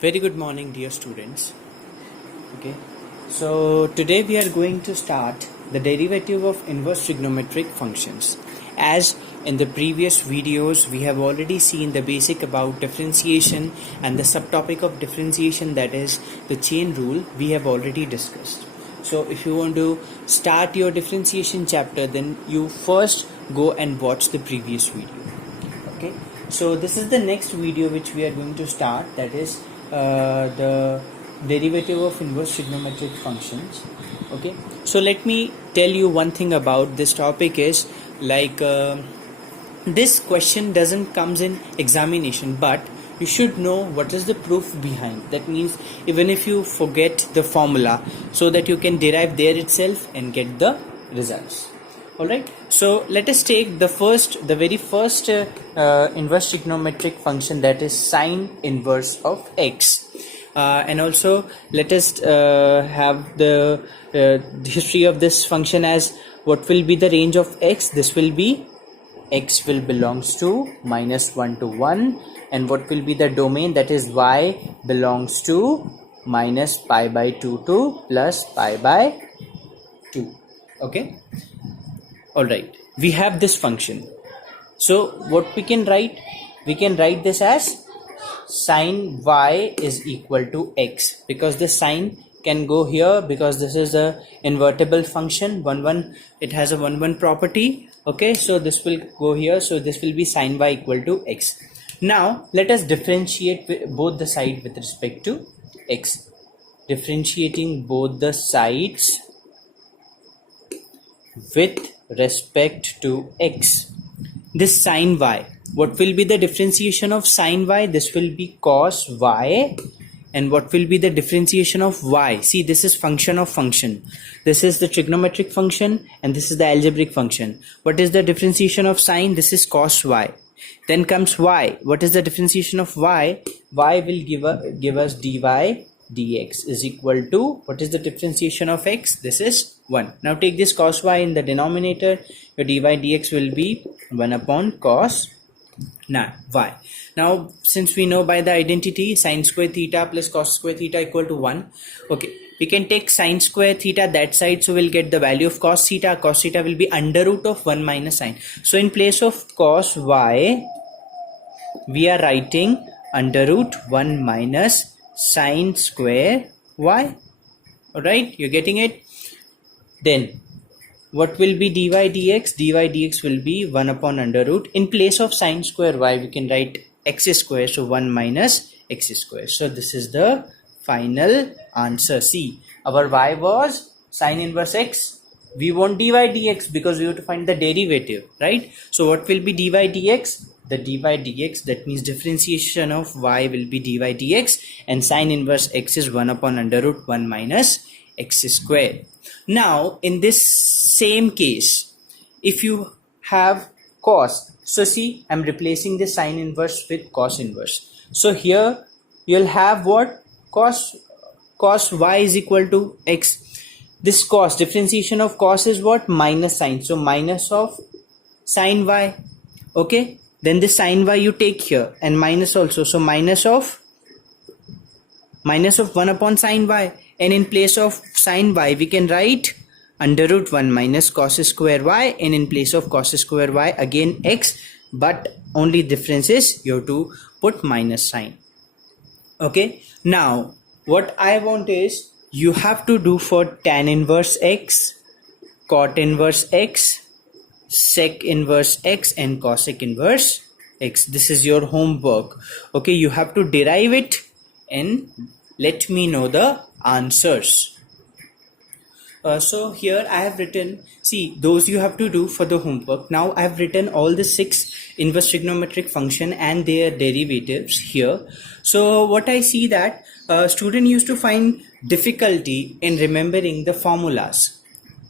Very good morning, dear students. Okay, so today we are going to start the derivative of inverse trigonometric functions. As in the previous videos, we have already seen the basic about differentiation and the subtopic of differentiation, that is the chain rule, we have already discussed. So if you want to start your differentiation chapter, then you first go and watch the previous video. Okay, so this is the next video which we are going to start, that is the derivative of inverse trigonometric functions. Okay, so let me tell you one thing about this topic is this question doesn't comes in examination, but you should know what is the proof behind. That means even if you forget the formula, so that you can derive there itself and get the results. Alright, so let us take the very first inverse trigonometric function, that is sine inverse of x, and also let us have the history of this function as what will be the range of x. This will be x will belongs to -1 to 1, and what will be the domain, that is y belongs to -π/2 to +π/2. Okay. Alright, we have this function. So what we can write? We can write this as sine y is equal to x, because the sine can go here because this is a invertible function. It has a 1 property. Okay, so this will go here, so this will be sine y equal to x. Now let us differentiate both the sides with respect to x. Differentiating both the sides with respect to x. This sine y, what will be the differentiation of sine y? This will be cos y. And what will be the differentiation of y? See, this is function of function. This is the trigonometric function and this is the algebraic function. What is the differentiation of sine? This is cos y. Then comes y. What is the differentiation of y? Y will give us dy dx is equal to, what is the differentiation of x? This is 1. Now take this cos y in the denominator. Your dy dx will be 1 upon cos y. Now since we know by the identity sine square theta plus cos square theta equal to 1, okay, we can take sine square theta that side, so we'll get the value of cos theta. Cos theta will be under root of 1 minus sine. So in place of cos y, we are writing under root 1 minus sine square y. Alright, you're getting it? Then what will be dy dx? Dy dx will be 1 upon under root. In place of sine square y, we can write x square, so 1 minus x square. So this is the final answer. See, our y was sine inverse x. We want dy dx because we have to find the derivative, right? So what will be dy dx? The dy dx, that means differentiation of y will be dy dx, and sine inverse x is 1 upon under root 1 minus x square. Now in this same case, if you have cos, so see, I'm replacing the sine inverse with cos inverse. So here you'll have what? Cos y is equal to x. This cos, differentiation of cos is what? Minus sine, so minus of sine y. Okay, then this sine y you take here, and minus also, so minus of 1 upon sine y. And in place of sine y, we can write under root 1 minus cos square y, and in place of cos square y again x, but only difference is you have to put minus sign. Okay, now what I want is you have to do for tan inverse x, cot inverse x, sec inverse x, and cosec inverse x. This is your homework. Okay, you have to derive it and let me know the answers. So here I have written, see, those you have to do for the homework. Now I have written all the 6 inverse trigonometric function and their derivatives here. So what I see that student used to find difficulty in remembering the formulas.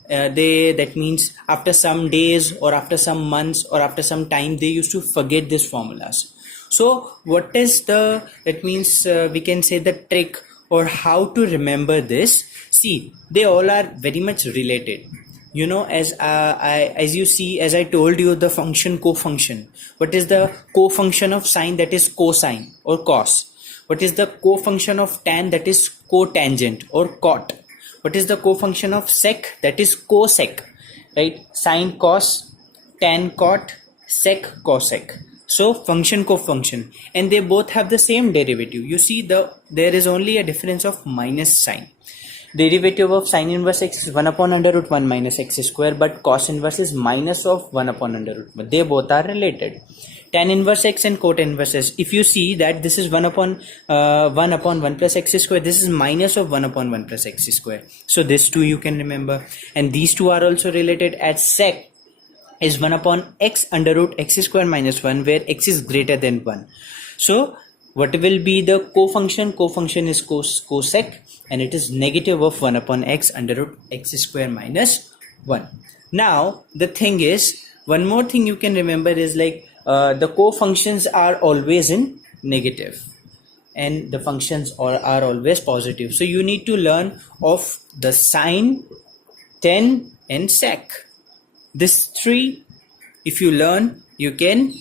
That means after some days or after some months or after some time, they used to forget these formulas. So what is the, that means we can say the trick or how to remember this. See, they all are very much related. You know, as you see, as I told you, the function co-function. What is the co-function of sine? That is cosine or cos. What is the cofunction of tan? That is cotangent or cot. What is the cofunction of sec? That is cosec, right? Sine cos, tan cot, sec cosec. So function cofunction, and they both have the same derivative. You see there is only a difference of minus sign. Derivative of sine inverse x is 1 upon under root 1 minus x square, but cos inverse is minus of 1 upon under root 1. They both are related. Tan inverse x and cot inverse x. If you see that this is 1 upon 1 plus x square, this is minus of 1 upon 1 plus x square. So this two you can remember. And these two are also related, as sec is 1 upon x under root x square minus 1, where x is greater than 1. So what will be the cofunction? Cofunction is cosec, and it is negative of 1 upon x under root x square minus 1. Now the thing is, one more thing you can remember is like the cofunctions are always in negative and the functions are always positive. So you need to learn of the sine, tan and sec. This three, if you learn, you can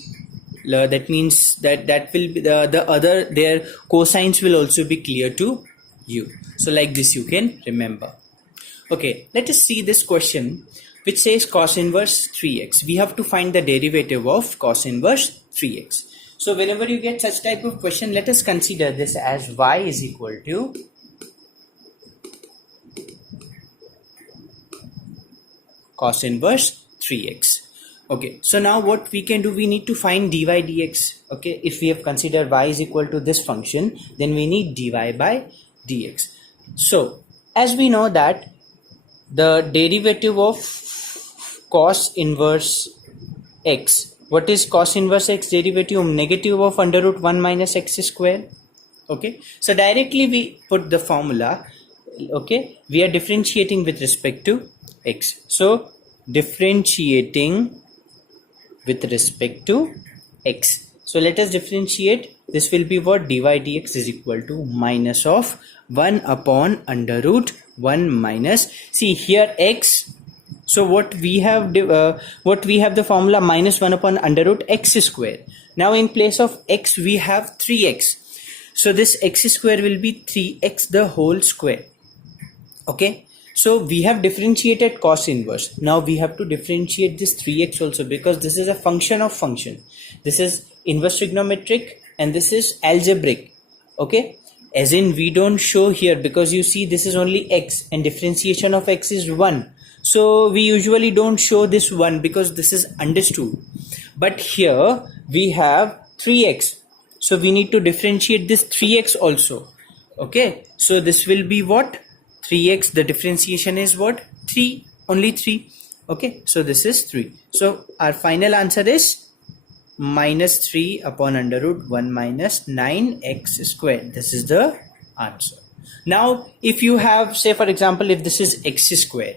learn. That means that will be the other, their cosines will also be clear to you. So like this you can remember. Okay, let us see this question which says cos inverse 3x. We have to find the derivative of cos inverse 3x. So whenever you get such type of question, let us consider this as y is equal to cos inverse 3x. Okay, so now what we can do, we need to find dy dx. Okay, if we have considered y is equal to this function, then we need dy by dx. So as we know that the derivative of cos inverse x, what is cos inverse x derivative? Negative of under root 1 minus x square. Okay, so directly we put the formula. Okay, we are differentiating with respect to x. So differentiating with respect to x. So let us differentiate. This will be what? Dy dx is equal to minus of 1 upon under root 1 minus, see here x. So what we have the formula minus 1 upon under root x square. Now in place of x we have 3x. So this x square will be 3x the whole square. Okay. So we have differentiated cos inverse. Now we have to differentiate this 3x also, because this is a function of function. This is inverse trigonometric and this is algebraic. Okay, as in we don't show here, because you see this is only x and differentiation of x is 1. So we usually don't show this 1 because this is understood. But here we have 3x. So we need to differentiate this 3x also. Okay, so this will be what? 3x, the differentiation is what? 3, only 3. Okay, so this is 3. So our final answer is minus 3 upon under root 1 minus 9x squared. This is the answer. Now if you have, say for example, if this is x square,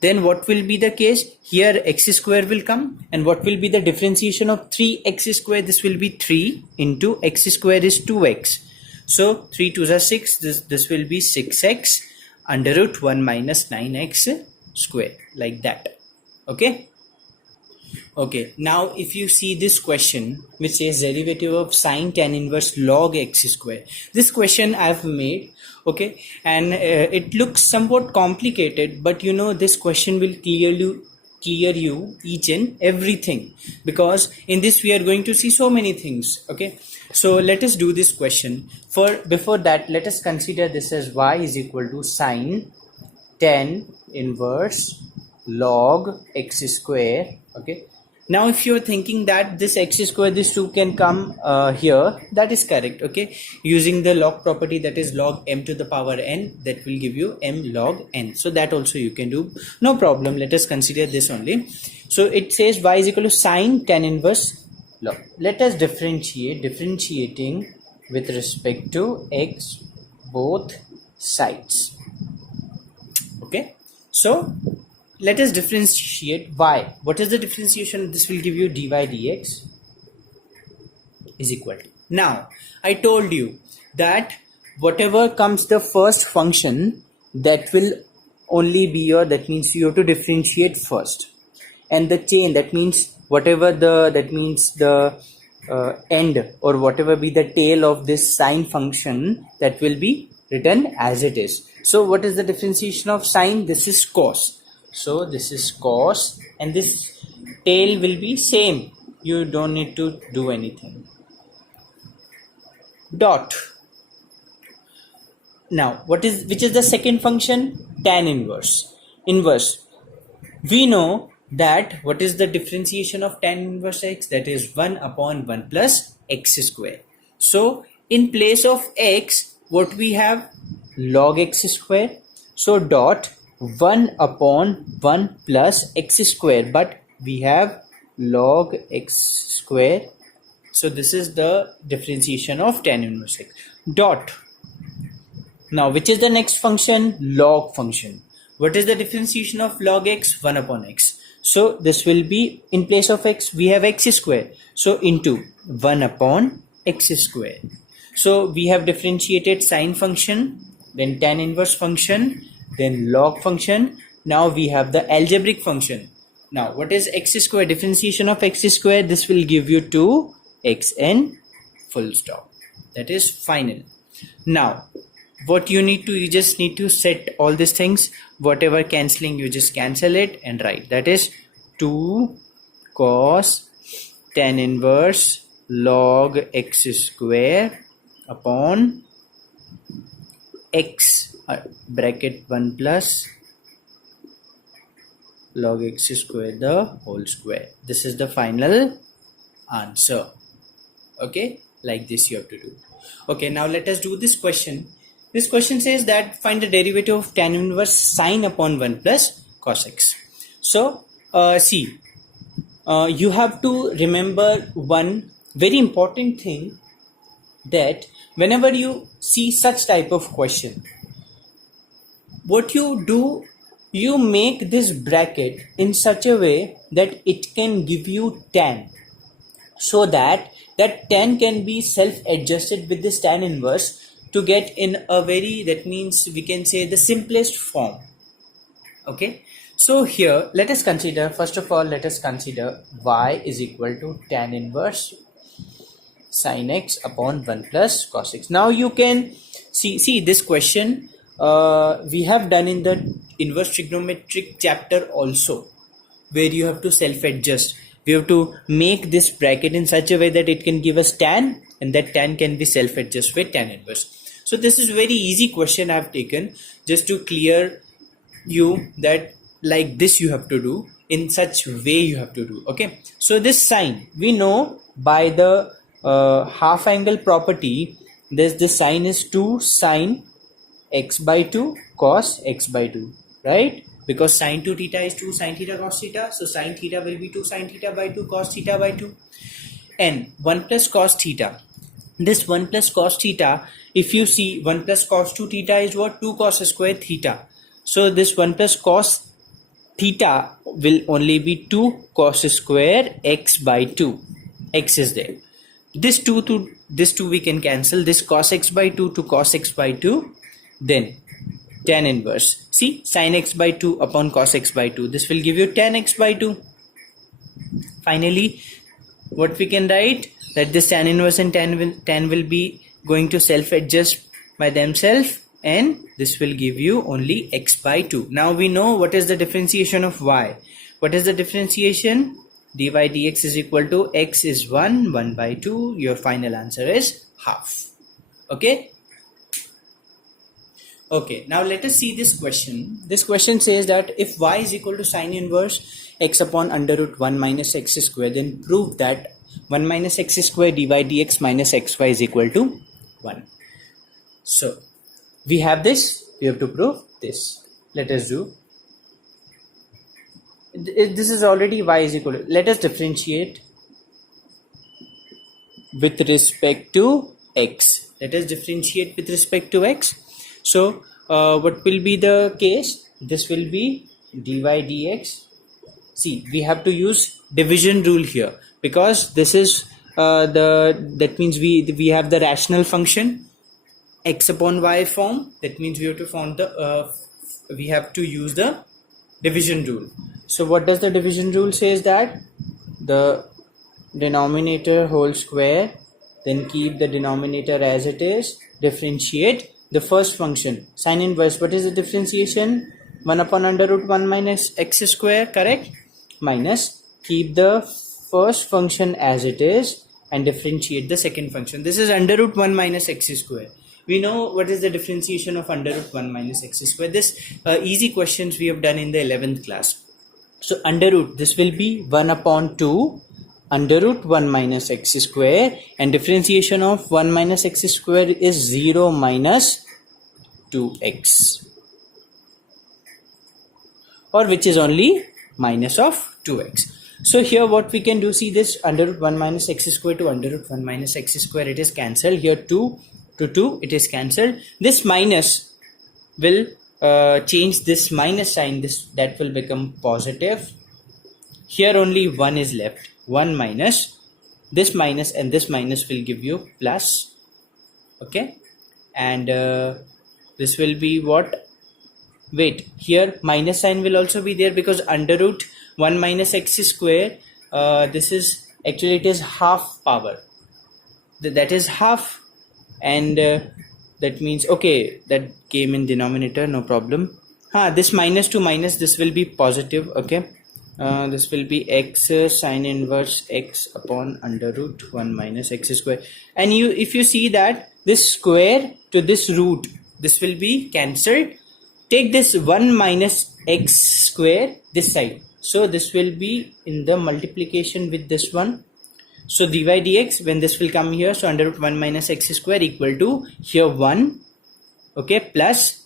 then what will be the case? Here x square will come, and what will be the differentiation of 3x square? This will be 3 into x square is 2x. So 3 2s are 6. This will be 6x under root 1 minus 9x square, like that. Okay. Okay. Now if you see this question which says derivative of sine tan inverse log x square. This question I have made. Okay, and it looks somewhat complicated, but you know this question will clear you each and everything, because in this we are going to see so many things. Okay, so let us do this question. Before that, let us consider this as y is equal to sine tan inverse log x square. Okay, now if you're thinking that this x square, this 2 can come here, that is correct. Okay, using the log property, that is log m to the power n, that will give you m log n. So that also you can do, no problem. Let us consider this only. So it says y is equal to sine tan inverse log. Let us differentiating with respect to x both sides. Okay, so let us differentiate y. What is the differentiation? This will give you dy dx is equal to. Now I told you that whatever comes the first function, that will only be your, that means you have to differentiate first, and the chain, that means whatever the end or whatever be the tail of this sine function, that will be written as it is. So what is the differentiation of sine? This is cos. So this is cos and this tail will be same. You don't need to do anything. Dot. Now which is the second function? Tan inverse. Inverse. We know that what is the differentiation of tan inverse x? That is 1 upon 1 plus x square. So in place of x, what we have? Log x square. So dot 1 upon 1 plus x square, but we have log x square. So this is the differentiation of tan inverse x. Dot. Now which is the next function? Log function. What is the differentiation of log x? 1 upon x. So this will be, in place of x we have x square, so into 1 upon x square. So we have differentiated sine function, then tan inverse function, then log function. Now we have the algebraic function. Now what is x square? Differentiation of x square, this will give you 2xn full stop. That is final. Now what you need to, you just need to set all these things, whatever cancelling, you just cancel it and write. That is 2 cos tan inverse log x square upon x bracket 1 plus log x square the whole square. This is the final answer. Okay, like this you have to do. Okay, now let us do this question. This question says that find the derivative of tan inverse sine upon 1 plus cos x. So see, you have to remember one very important thing, that whenever you see such type of question, what you do, you make this bracket in such a way that it can give you tan, so that that tan can be self-adjusted with this tan inverse to get in a very, that means we can say the simplest form. Okay, so here let us consider, first of all let us consider y is equal to tan inverse sine x upon 1 plus cos x. Now you can see this question we have done in the inverse trigonometric chapter also, where you have to self-adjust. We have to make this bracket in such a way that it can give us tan, and that tan can be self-adjust with tan inverse. So this is very easy question I have taken just to clear you that like this you have to do, in such way you have to do. Okay, so this sine, we know by the half angle property, this sine is 2 sine x by 2 cos x by 2, right? Because sine 2 theta is 2 sine theta cos theta, so sine theta will be 2 sine theta by 2 cos theta by 2, and 1 plus cos theta. This 1 plus cos theta, if you see 1 plus cos 2 theta is what? 2 cos square theta. So this 1 plus cos theta will only be 2 cos square x by 2. X is there. This 2 to this 2 we can cancel. This cos x by 2 to cos x by 2. Then tan inverse. See, sin x by 2 upon cos x by 2. This will give you tan x by 2. Finally, what we can write? That this tan inverse and tan will be going to self-adjust by themselves, and this will give you only x by 2. Now we know what is the differentiation of y. What is the differentiation? Dy dx is equal to x is 1, 1 by 2. Your final answer is half. Okay. Okay, now let us see this question. This question says that if y is equal to sine inverse x upon under root 1 minus x square, then prove that 1 minus x square dy dx minus xy is equal to 1. So we have this, we have to prove this. Let us do. This is already y is equal to, let us differentiate with respect to x. Let us differentiate with respect to x. So what will be the case? This will be dy dx. See, we have to use division rule here, because this is that means we have the rational function x upon y form. That means we have to form the we have to use the division rule. So what does the division rule says? That the denominator whole square, then keep the denominator as it is, differentiate the first function, sine inverse. What is the differentiation? 1 upon under root 1 minus x square, correct? Minus, keep the first function as it is and differentiate the second function. This is under root 1 minus x square. We know what is the differentiation of under root 1 minus x square. This easy questions we have done in the 11th class. So under root, this will be 1 upon 2 under root 1 minus x square, and differentiation of 1 minus x square is 0 minus 2x, or which is only minus of 2x. So here what we can do, see this under root 1 minus x square to under root 1 minus x square, it is cancelled. Here 2 to 2, it is cancelled. This minus will change this minus sign, that will become positive. Here only 1 is left, 1 minus, this minus and this minus will give you plus, okay, and this will be what, wait, here minus sign will also be there because under root 1 minus x square, this is actually, it is half power, that is half, and that means, okay, that came in denominator, no problem. This minus to minus, this will be positive, okay. This will be x sine inverse x upon under root 1 minus x square, and if you see that this square to this root, this will be cancelled. Take this 1 minus x square this side, so this will be in the multiplication with this one. So dy dx, when this will come here, so under root 1 minus x square equal to here 1, okay, plus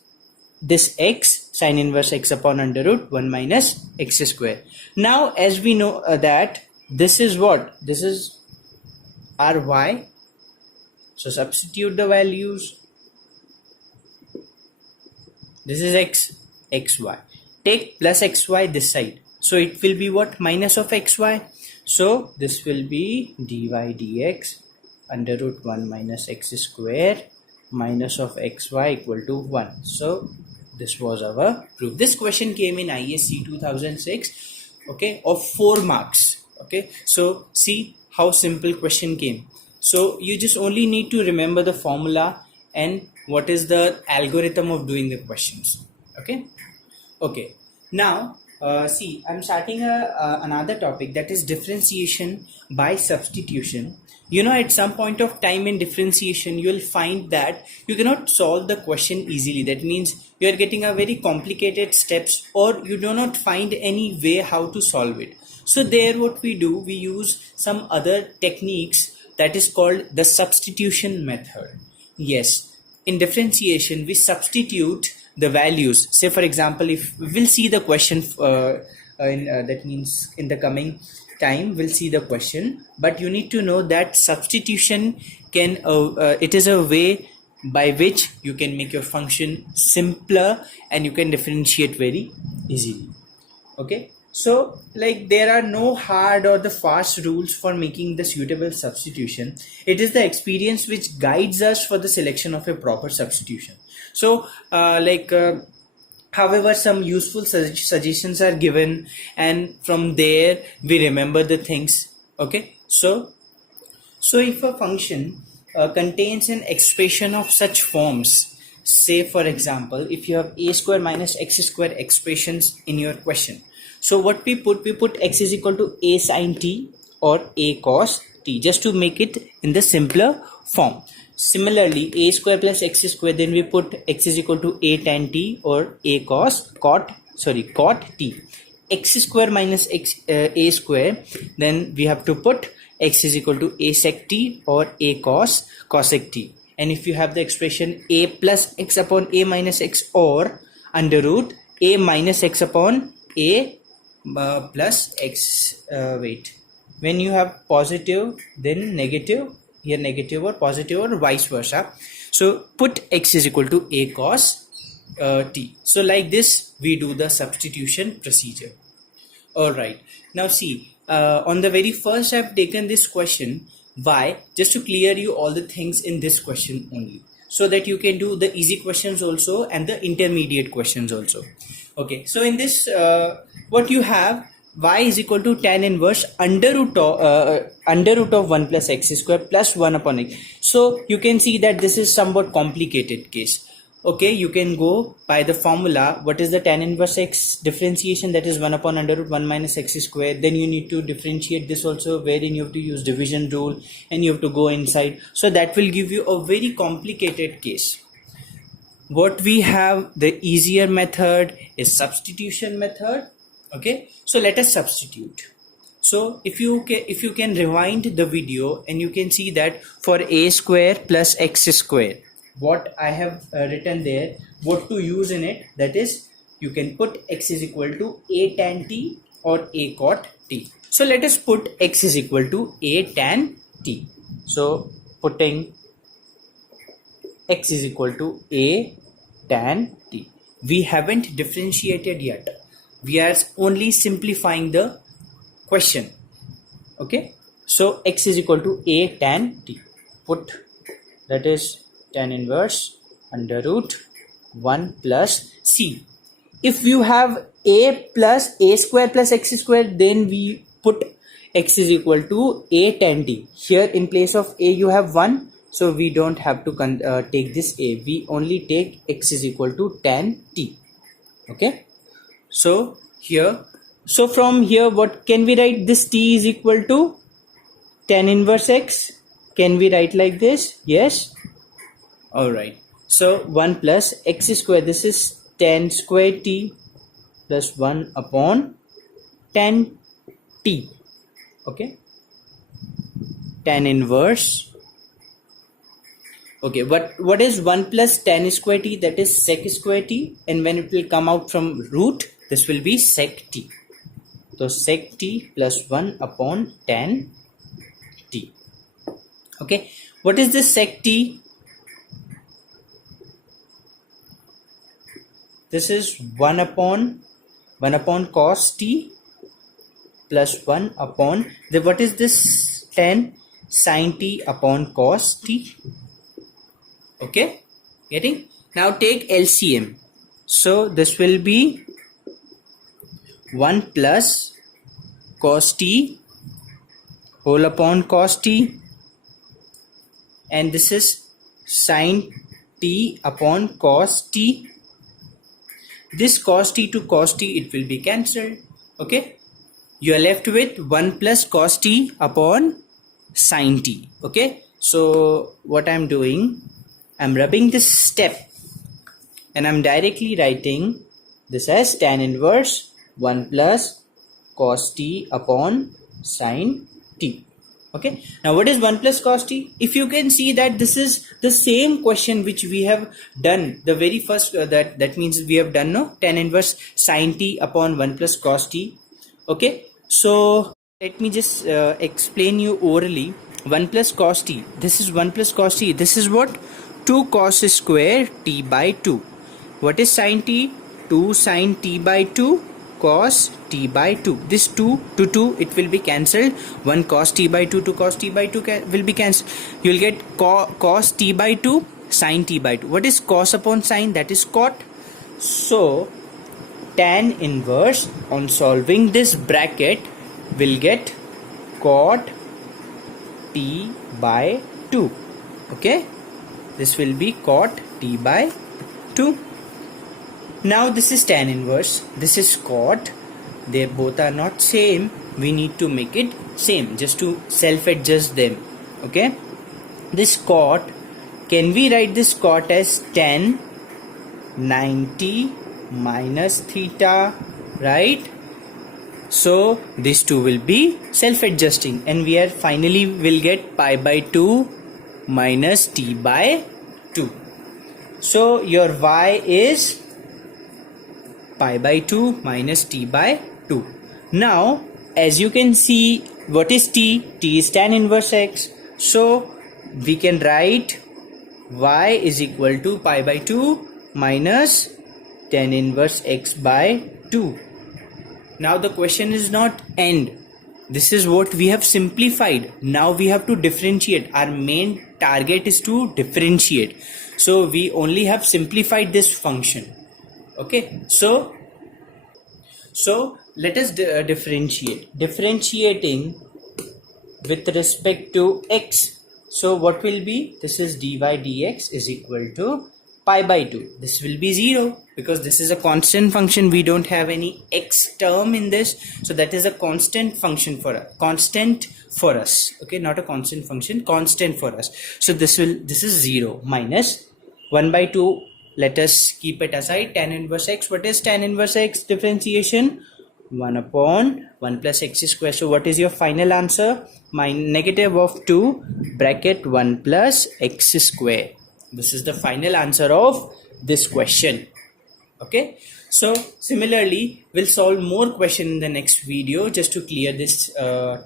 this x sine inverse x upon under root 1 minus x square. Now as we know that this is what, this is our y, so substitute the values. This is x, xy, take plus xy this side, so it will be what, minus of xy. So this will be dy dx under root 1 minus x square minus of xy equal to 1. So this was our proof. This question came in ISC 2006, okay, of 4 marks, okay. So see how simple question came. So you just only need to remember the formula and what is the algorithm of doing the questions, okay. Okay, now see, I'm starting another topic, that is differentiation by substitution. You know, at some point of time in differentiation, you will find that you cannot solve the question easily. That means you are getting a very complicated steps, or you do not find any way how to solve it. So there what we do, we use some other techniques, that is called the substitution method. Yes, in differentiation, we substitute the values. Say for example, if we'll see the question that means in the coming time we'll see the question, but you need to know that substitution can it is a way by which you can make your function simpler and you can differentiate very easily, okay. So like there are no hard or the fast rules for making the suitable substitution. It is the experience which guides us for the selection of a proper substitution. So however, some useful suggestions are given, and from there we remember the things, okay. So if a function contains an expression of such forms, say for example, if you have a square minus x square expressions in your question, so what we put x is equal to a sine t or a cos t, just to make it in the simpler form. Similarly, a square plus x square, then we put x is equal to a tan t or a cot t. X square minus a square, then we have to put x is equal to a sec t or a cos sec t. And if you have the expression a plus x upon a minus x, or under root a minus x upon a plus x, when you have positive then negative, here negative or positive or vice versa, so put x is equal to a cos t. So like this we do the substitution procedure. Alright, now see, on the very first I've taken this question. Why? Just to clear you all the things in this question only, so that you can do the easy questions also and the intermediate questions also. Okay, so in this what you have, y is equal to tan inverse under root of 1 plus x square plus 1 upon x. So you can see that this is somewhat complicated case. Okay, you can go by the formula. What is the tan inverse x differentiation? That is 1 upon under root 1 minus x square. Then you need to differentiate this also, wherein you have to use division rule and you have to go inside. So that will give you a very complicated case. What we have, the easier method is substitution method. Okay, so let us substitute. So if you can rewind the video and you can see that for a square plus x square, what I have written there, what to use in it, that is you can put x is equal to a tan t or a cot t. So let us put x is equal to a tan t. So putting x is equal to a tan t. We haven't differentiated yet. We are only simplifying the question. Okay, so x is equal to a tan t. Put, that is tan inverse under root 1 plus c. If you have a plus a square plus x square, then we put x is equal to a tan t. Here in place of a you have 1, so we don't have to take this a. We only take x is equal to tan t. Okay, so here, so from here what can we write? This t is equal to tan inverse x. Can we write like this? Yes. Alright, so 1 plus x square, this is tan square t plus 1 upon tan t. Okay, tan inverse. Okay, what is 1 plus tan square t? That is sec square t, and when it will come out from root, this will be sec t. So sec t plus 1 upon tan t. Okay, what is this sec t? This is 1 upon cos t plus 1 upon the, what is this, tan sin t upon cos t. Okay, getting? Now take LCM. So this will be 1 plus cos t whole upon cos t, and this is sin t upon cos t. This cos t to cos t, it will be cancelled. Okay, you are left with 1 plus cos t upon sin t. Okay, so what I'm doing, I'm rubbing this step and I'm directly writing this as tan inverse 1 plus cos t upon sin t. Okay, now what is 1 plus cos t? If you can see that this is the same question which we have done the very first, that means we have done tan inverse sin t upon 1 plus cos t. Okay, so let me just explain you orally. 1 plus cos t, this is 1 plus cos t, this is what, 2 cos square t by 2. What is sin t? 2 sin t by 2 cos t by 2. This 2 to 2, it will be cancelled. 1 cos t by 2 to cos t by 2 will be cancelled. You will get cos t by 2 sin t by 2. What is cos upon sin? That is cot. So tan inverse, on solving this bracket, will get cot t by 2. Okay, this will be cot t by 2. Now this is tan inverse, this is cot. They both are not same. We need to make it same just to self adjust them. Okay, this cot, can we write this cot as tan 90 minus theta, right? So these two will be self adjusting, and we are finally will get pi by 2 minus t by 2. So your y is pi by 2 minus t by 2. Now as you can see, what is t? T is tan inverse x. So we can write y is equal to pi by 2 minus tan inverse x by 2. Now the question is not end. This is what we have simplified. Now we have to differentiate. Our main target is to differentiate. So we only have simplified this function. Okay, so So let us differentiate. Differentiating with respect to x. So what will be? This is dy dx is equal to pi by 2. This will be 0 because this is a constant function. We don't have any x term in this. So that is a constant function for us. Constant for us. Okay, not a constant function. Constant for us. So this is 0 minus 1 by 2. Let us keep it aside. Tan inverse x. What is tan inverse x differentiation? 1 upon 1 plus x square. So what is your final answer? Negative of 2 bracket 1 plus x square. This is the final answer of this question. Okay. So similarly, we'll solve more question in the next video just to clear this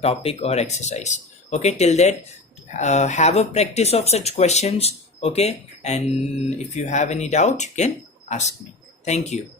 topic or exercise. Okay. Till that, have a practice of such questions. Okay. And if you have any doubt, you can ask me. Thank you.